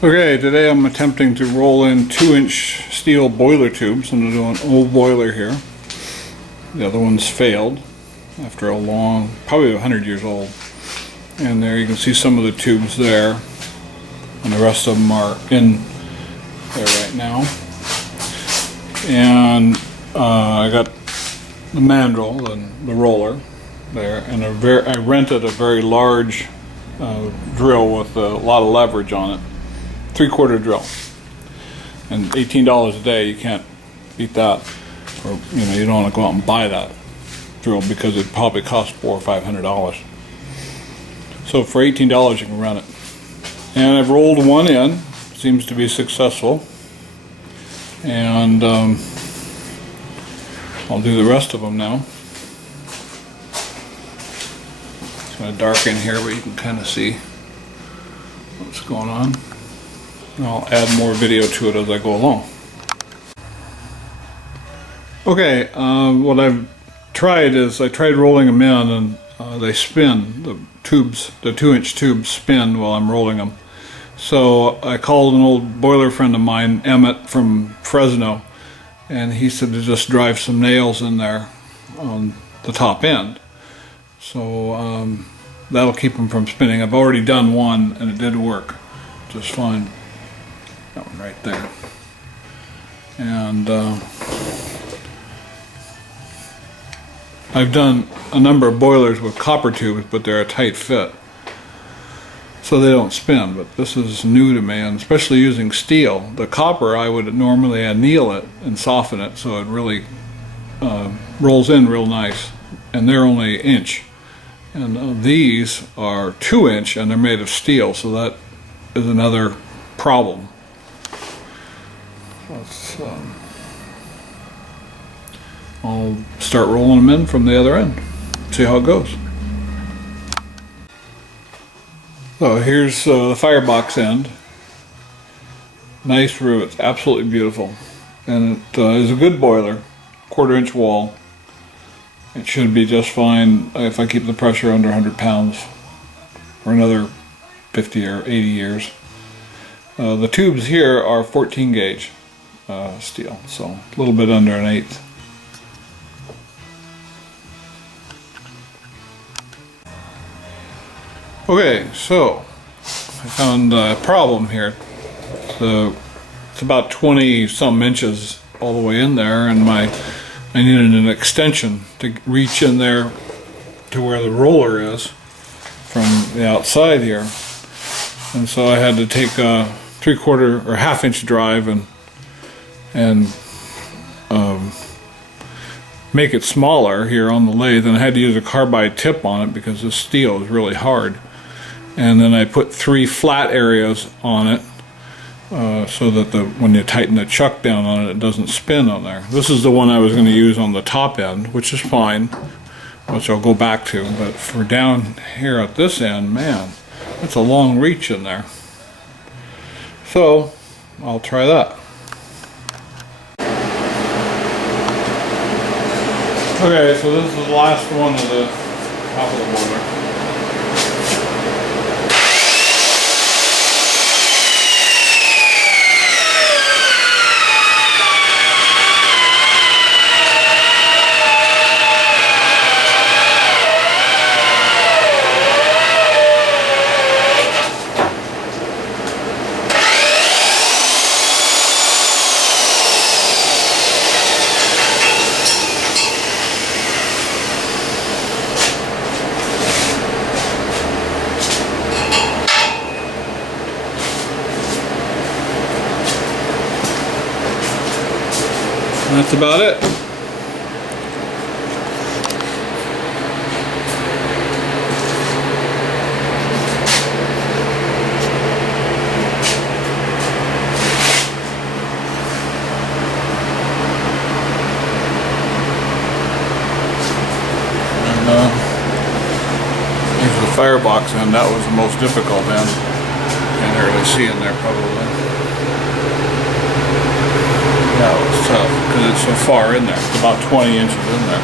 Okay, today I'm attempting to roll in 2-inch steel boiler tubes. I'm going to do an old boiler here. The other one's failed after a long, probably 100 years old. And there you can see some of the tubes there. And the rest of them are in there right now. And I got the mandrel and the roller there. And I rented a very large drill with a lot of leverage on it. 3/4 drill, and $18 a day. You can't beat that, or you don't want to go out and buy that drill because it probably costs $400 or $500. So for $18 you can run it, and I've rolled one in. Seems to be successful, and I'll do the rest of them now. It's going to darken here, but you can kind of see what's going on. I'll add more video to it as I go along. Okay, what I've tried is I tried rolling them in, and they spin. The tubes, the 2-inch tubes spin while I'm rolling them. So I called an old boiler friend of mine, Emmett from Fresno, and he said to just drive some nails in there on the top end. So that'll keep them from spinning. I've already done one and it did work just fine. That one right there. And I've done a number of boilers with copper tubes, but they're a tight fit, so they don't spin. But this is new to me, and especially using steel. The copper, I would normally anneal it and soften it so it really rolls in real nice, and they're only 1 inch. And these are 2-inch, and they're made of steel, so that is another problem. I'll start rolling them in from the other end, see how it goes. So here's the firebox end. Nice roots, absolutely beautiful. And it is a good boiler, 1/4 inch wall. It should be just fine if I keep the pressure under 100 pounds for another 50 or 80 years. The tubes here are 14 gauge steel, so a little bit under 1/8. Okay, so I found a problem here. It's about 20 some inches all the way in there, and I needed an extension to reach in there to where the roller is from the outside here. And so I had to take a 3/4 or 1/2 inch drive and make it smaller here on the lathe, and I had to use a carbide tip on it because this steel is really hard. And then I put 3 flat areas on it so that when you tighten the chuck down on it, it doesn't spin on there. This is the one I was going to use on the top end, which is fine, which I'll go back to. But for down here at this end, man, that's a long reach in there. So I'll try that. Okay, so this is the last one of the top of the boiler. And that's about it. And here's the firebox end. That was the most difficult end. Can't hardly see in there probably. That was tough because it's so far in there. It's about 20 inches in there.